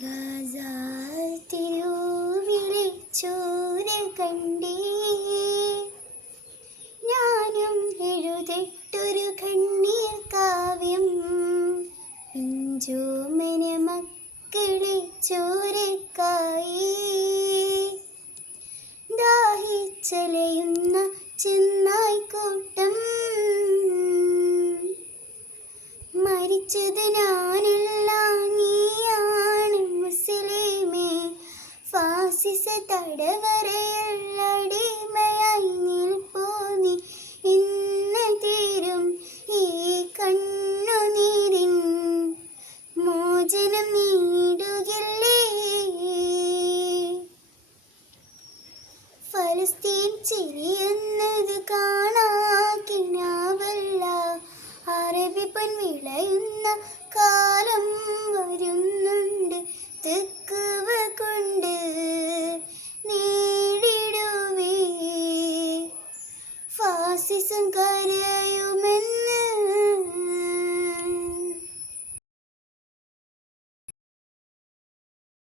Gaza തിരുവിലെ ചോര കണ്ടേ, ഞാനും എഴുതിട്ടൊരു കണ്ണീർ കാവ്യം. പിഞ്ചോമന മക്കളെ ചോരക്കായി ദാഹിച്ചലയുന്ന ചെന്നായിക്കൂട്ടം. മരിച്ചത് ഞാനല്ല, നീയാണ് മുസ്ലിമേ. ഫാസിസ തടവറയിൽ അടിമയായി നിൽപ്പോ നീ. ഇന്ന് തീരും ഈ കണ്ണുനീരിൻ മോചനം നേടുകില്ലേ. ഫലസ്തീൻ ചിരിയെന്നത് കാണാക്കിനാവല്ല, അറബി പൊൻ വിളയുന്ന കാലം വരുന്നുണ്ട്. തെക്കുവ കൊണ്ട് നേടിടുവേ ഫാസിസം.